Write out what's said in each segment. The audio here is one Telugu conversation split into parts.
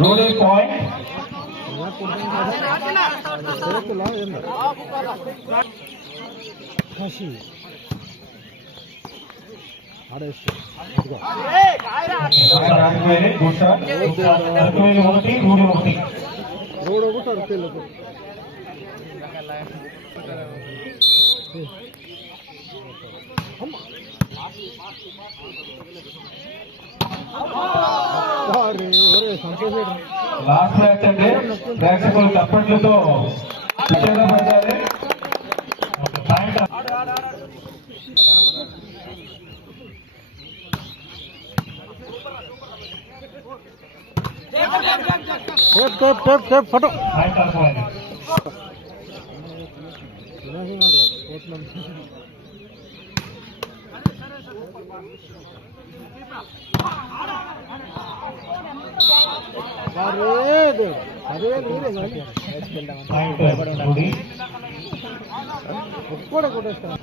Rolling point. లాస్ట్ మ్యాచ్ అంటే ప్రేక్షకులు తప్పట్లతో పడ్డారు. ఫోటో కూడా కొట్టేస్తాను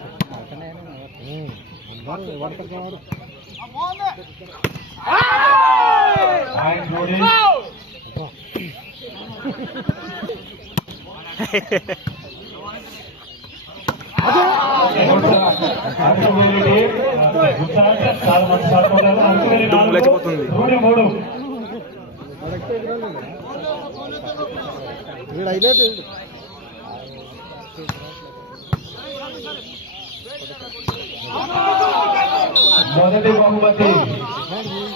మొదటి బహుమతి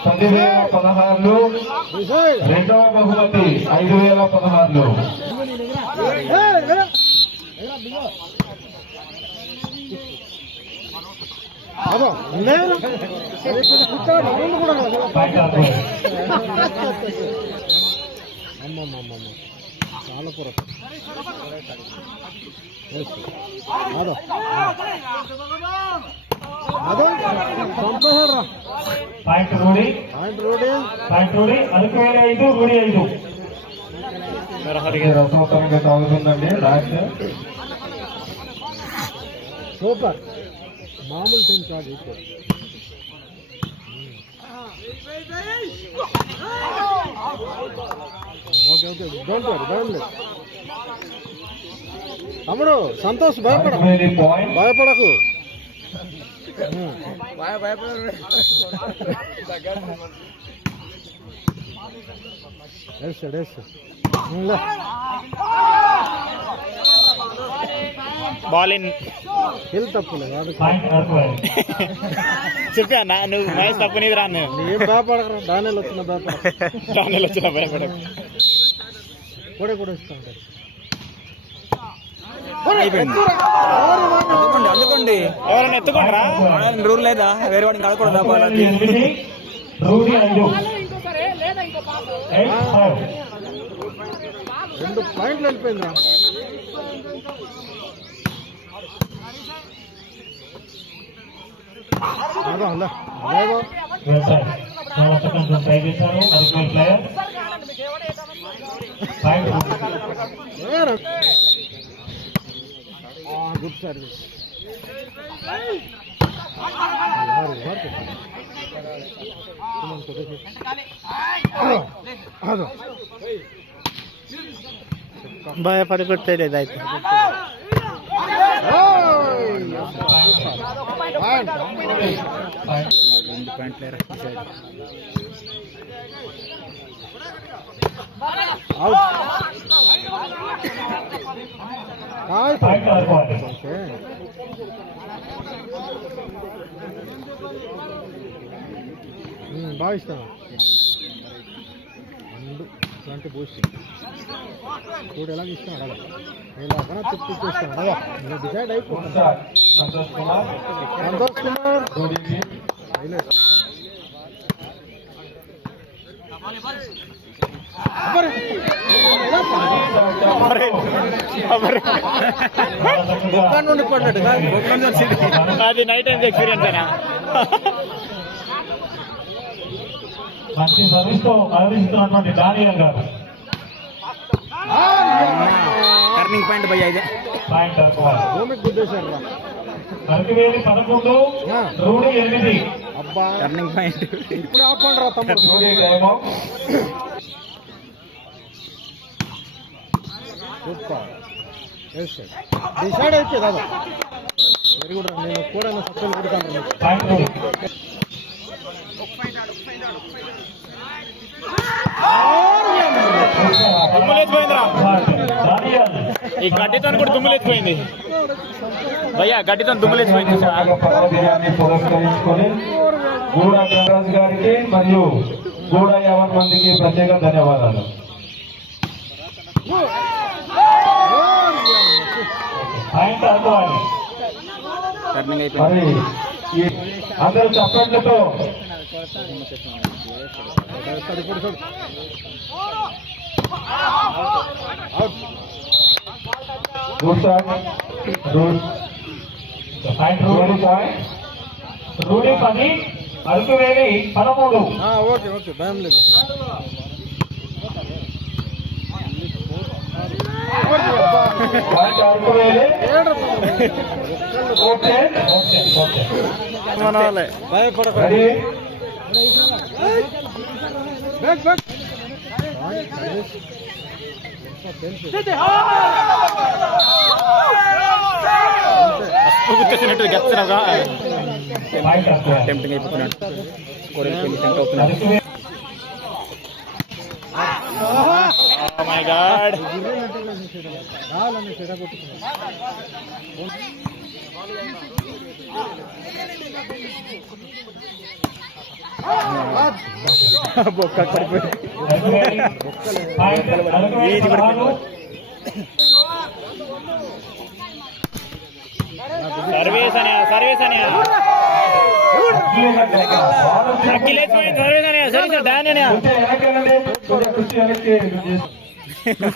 10,016, రెండవ బహుమతి 5,016. చాలా పొరపాటు పాయింట్ రోడి 5,500 రసోత్తరంగా సాగుతుందండి. లాస్ట్ సూపర్ మామూలు టీం కాదు. ఓకే ఓకే డోంట్ తమ్ముడు సంతోష్ భయపడకు. బాల్ ఇన్ హిల్ తప్పులేదు చెప్పా నువ్వు మహేష్ తప్పు నీది రా. ఏం భయపడకరా. డానియల్ వచ్చిన భయపడ కూడా ఇస్తాను. అందుకోండి ఎవరైనా ఎత్తుకోండిరా. రూల్ లేదా వేరే వాడిని కలకూడదా? 2 పాయింట్లు వెళ్ళిపోయిందిరా. Good service. భయపడి కొట్టేది అయితే భావిస్తాను. ఇలాంటి బూస్టింగ్ కూడా ఎలాగ ఇస్తాను అడగా ఎలాగైనా తిప్పిస్తాను అడగా డిసైడ్ అయిపోతుంది. సంతోష్ కుమార్ నుండి పడ్డాడు. అది నైట్ టైం ఎక్స్పీరియన్స్ అయినా మంచి సర్వీస్ తో ఆదరిస్తున్నటువంటి డానియల్ గారు. టర్నింగ్ పాయింట్ భయ్యా ఇదే పాయింట్ గుద్దేశారు. అరకువేలి 11 రూడి 8. అబ్బా టర్నింగ్ పాయింట్ ఇప్పుడు ఆపండి రా తమ్ముడు. Rudy time out. Super decide అయిపోయింది దాదా. Very good. నేను కూడా సక్సెస్ పెడతాను. దుమ్ములేసిపోయిందిరా ఈ గడ్డితో కూడా దుమ్ములేసిపోయింది భయ్యా, గడ్డితో దుమ్ములేసిపోయింది. పర్వదినాన్ని పురస్కరించుకొని గూడ గణరాజ్ గారికి మరియు గూడ 50 మందికి ప్రత్యేక ధన్యవాదాలు. మరి అందరూ చప్పట్లతో రూడీ 10 అరకువేలి 13. ఓకే ఓకే భయం లేదు. అరకువేలి ఓకే ఓకే భయపడకండి. గుర్తొచ్చినట్టు గెలిచినావుగా టెంప్టింగ్ అయిపోతున్నాడు. స్కోర్ వెళ్ళిపోయింది, టెంప్ట్ అవుతున్నాడు. Oh my God. బొక్క పడిపోయింది. సర్వీస్ అని సర్వీస్ అని అక్కిలేసిపోయింది. సర్వీస్ అని సర్వీస్ డాన్ అని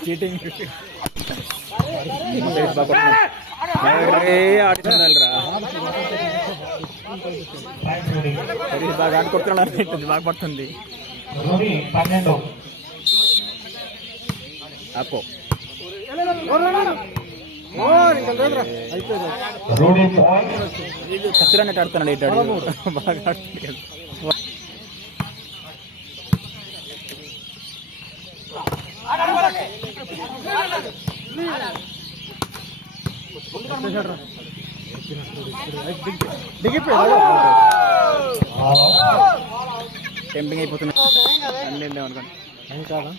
చీటింగ్ ఆడుతున్నారా సర్వీస్ బాగా ఆడుకుంటున్నాడు. బాగా పడుతుంది. 12 అప్పో కచ్చిరన్నట్టు ఆడుతున్నాడు. ఇటాడు బాగా ఆడుతున్నాడు. టెంపింగ్ అయిపోతున్నాడు. అనుకోండి కాదా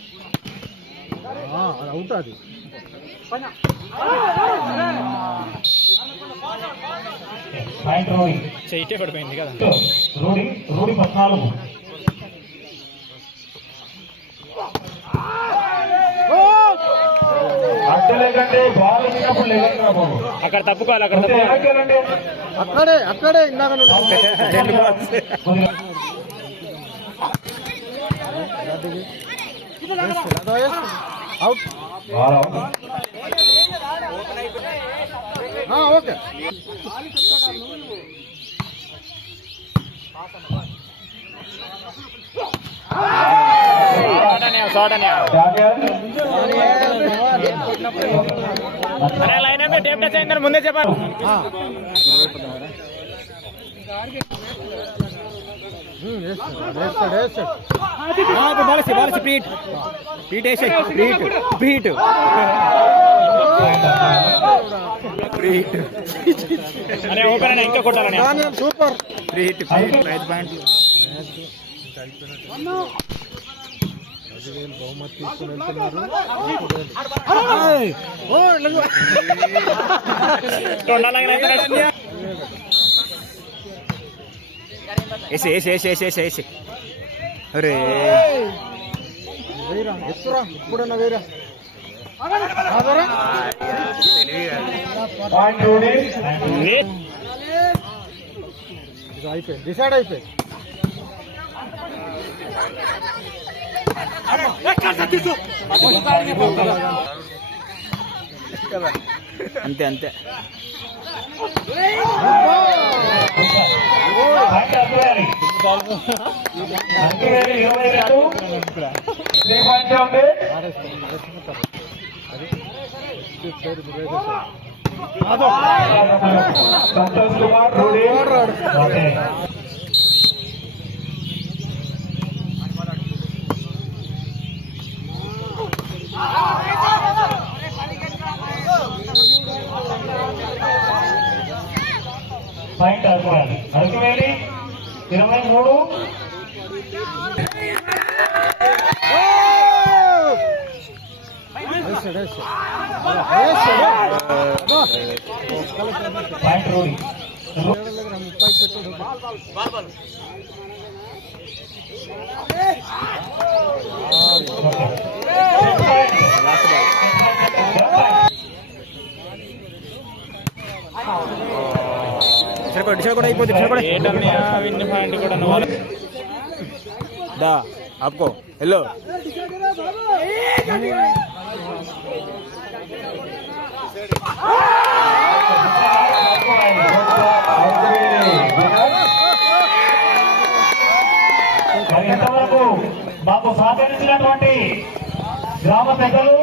అది అవుట్. అది చెయ్యిటే పడిపోయింది కదా. రూడీ 14. అక్కడే బాల్ వచ్చినప్పుడు లేకుండా బాబు అక్కడ తప్పుకోవాలి. అక్కడ అక్కడే అక్కడే ఇందాక అవుట్. ఓకే లైన్ అయితే టేప్ టచ్ అయిందని ముందే చెప్పాలి. పీట్ పీట్ వేసే పీట్ పీట్ పీట్ అరే ఓపెన్ అయినా ఇంకా కొట్టాలని. సూపర్ పీట్ పీట్ 5 పాయింట్లు. బహుమతి తీసుకుని వెళ్తున్నారు. వేసి వేసి వేసి వేసి వేసి వేసి అరే వేరా ఎత్తురా ఇప్పుడన్నా వేరా అయిపోయింది. డిసైడ్ అయిపోయింది. అంతే అంతే. Santosh Kumar Rudy okay point Araku Valley 23 point Rudy decide అయిపోతుంది दा आपको हेलो మరి ఎంతవరకు మాకు సహకరించినటువంటి గ్రామ పెద్దలు